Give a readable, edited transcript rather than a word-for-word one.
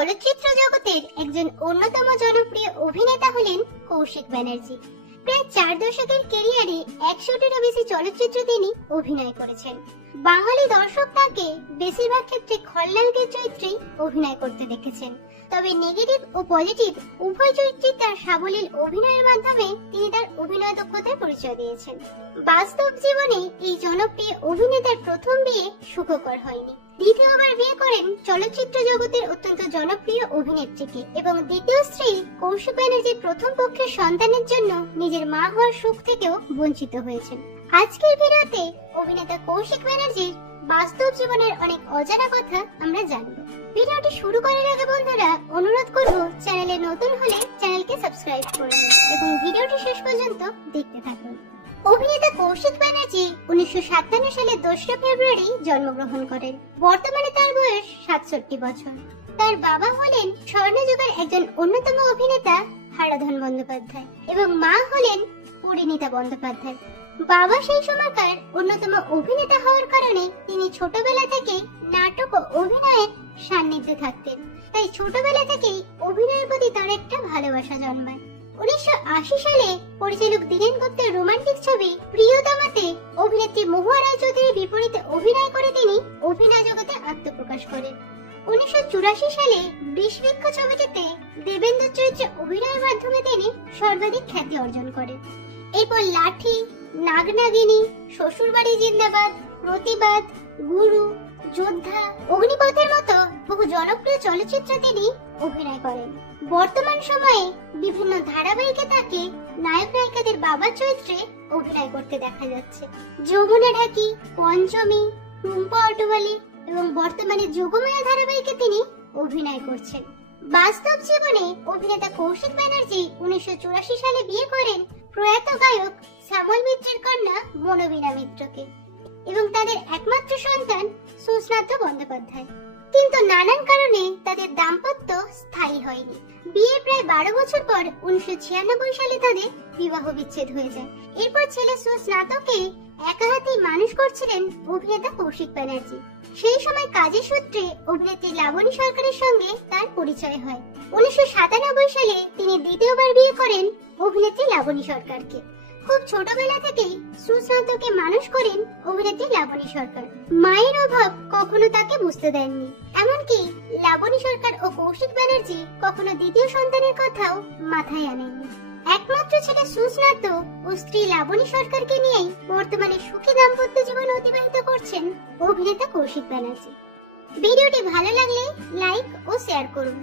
চলচ্চিত্র জগতের একজন অন্যতম জনপ্রিয় অভিনেতা হলেন কৌশিক ব্যানার্জি। প্রায় 4 দশকের ক্যারিয়ারে 100টিরও বেশি চলচ্চিত্রে তিনি অভিনয় করেছেন। বাঙালি দর্শক তাকে বেশিরভাগ ক্ষেত্রে খলনায়কের চরিত্রেই অভিনয় করতে দেখেছেন। তবে নেগেটিভ ও পজিটিভ উভয় চরিত্রে তার সাবলীল অভিনয়ের মাধ্যমে তিনি তার অভিনয় দক্ষতার পরিচয় দিয়েছেন। বাস্তব জীবনে এই জনপ্রিয় অভিনেতার প্রথম বিয়ে সুখকর হয়নি। দ্বিতীয়বার বিয়ে করেন চলচ্চিত্র জগতের অত্যন্ত জনপ্রিয় অভিনেত্রীকে এবং দ্বিতীয় স্ত্রী কৌশিক ব্যানার্জি প্রথম পক্ষের সন্তানের জন্য নিজের মা হওয়ার সুখ থেকেও বঞ্চিত হয়েছেন। আজকের ভিডিওতে অভিনেতা কৌশিক ব্যানার্জির বাস্তব জীবনের অনেক অজানা কথা আমরা জানব। ভিডিওটি শুরু করার আগে বন্ধুরা অনুরোধ করব, চ্যানেলে নতুন হলে চ্যানেলকে সাবস্ক্রাইব করুন এবং ভিডিওটি শেষ পর্যন্ত দেখতে থাকুন। অভিনেতা কৌশিক ব্যানার্জি 1957 সালে 2 ফেব্রুয়ারি জন্মগ্রহণ করেন। বর্তমানে তার বয়স 67 বছর। তার বাবা হলেন স্বর্ণযুগের একজন অন্যতম অভিনেতা হারাধন বন্দ্যোপাধ্যায় এবং মা হলেন পরিণীতা বন্দ্যোপাধ্যায়। বাবা সেই সময়কার অন্যতম অভিনেতা হওয়ার কারণে তিনি ছোটবেলা থেকে নাটক ও অভিনয়ের সান্নিধ্যে থাকতেন। তাই ছোটবেলা থেকেই অভিনয়ের প্রতি তার একটা ভালোবাসা জন্মায়। 1980 সালে পরিচালক দীনেন গুপ্তের রোমান্টিক ছবি প্রিয়তমাতে অভিনেত্রী মহুয়া রায়চৌধুরীর বিপরীতে অভিনয় করে তিনি অভিনয় জগতে আত্মপ্রকাশ করেন। 1984 সালে বিষবৃক্ষ ছবিটিতে দেবেন্দ্র চরিত্রে অভিনয়ের মাধ্যমে তিনি সর্বাধিক খ্যাতি অর্জন করেন। এরপর লাঠি, নাগনাগিনী, শ্বশুরবাড়ি জিন্দাবাদ, প্রতিবাদ, গুরু, যোদ্ধা, অগ্নিপথের মতো বহু জনপ্রিয় চলচ্চিত্রে তিনি অভিনয় করেন। বর্তমান সময়ে বিভিন্ন ধারাবাহিকে তাকে নায়ক নায়িকাদের বাবার চরিত্রে অভিনয় করতে দেখা যাচ্ছে। যমুনা ঢাকি, পঞ্চমী, টুম্পা অটোয়ালি এবং বর্তমানে যোগমায়া ধারাবাহিকে তিনি অভিনয় করছেন। বাস্তব জীবনে অভিনেতা কৌশিক ব্যানার্জি 1984 সালে বিয়ে করেন প্রয়াত গায়ক শ্যামল মিত্রের কন্যা মনোবীণা মিত্রকে এবং তাদের একমাত্র সন্তান সুস্নাত বন্দ্যোপাধ্যায়। কিন্তু নানান কারণে তাদের দাম্পত্য স্থায়ী হয়নি। বিয়ে প্রায় 12 বছর পর 1996 সালে তাদের বিবাহ বিচ্ছেদ হয়ে যায়। এরপর ছেলে সুস্নাতকে একা হাতেই মানুষ করছিলেন অভিনেতা কৌশিক ব্যানার্জি। সেই সময় কাজের সূত্রে অভিনেত্রী লাবণী সরকারের সঙ্গে তার পরিচয় হয়। 1997 সালে তিনি দ্বিতীয়বার বিয়ে করেন অভিনেত্রী লাবণী সরকারকে। খুব ছোটবেলা থেকেই সুস্নাতকে মানুষ করেন অভিনেত্রী লাবণী সরকার। মায়ের অভাব কখনো তাকে বুঝতে দেননি। এমনকি লাবণী সরকার ও কৌশিক ব্যানার্জি কখনো দ্বিতীয় সন্তানের কথাও মাথায় আনেননি। একমাত্র ছেলে সুস্নাত ও স্ত্রী লাবণী সরকারকে নিয়েই বর্তমানে সুখী দাম্পত্য জীবন অতিবাহিত করছেন অভিনেতা কৌশিক ব্যানার্জি। ভিডিওটি ভালো লাগলে লাইক ও শেয়ার করুন।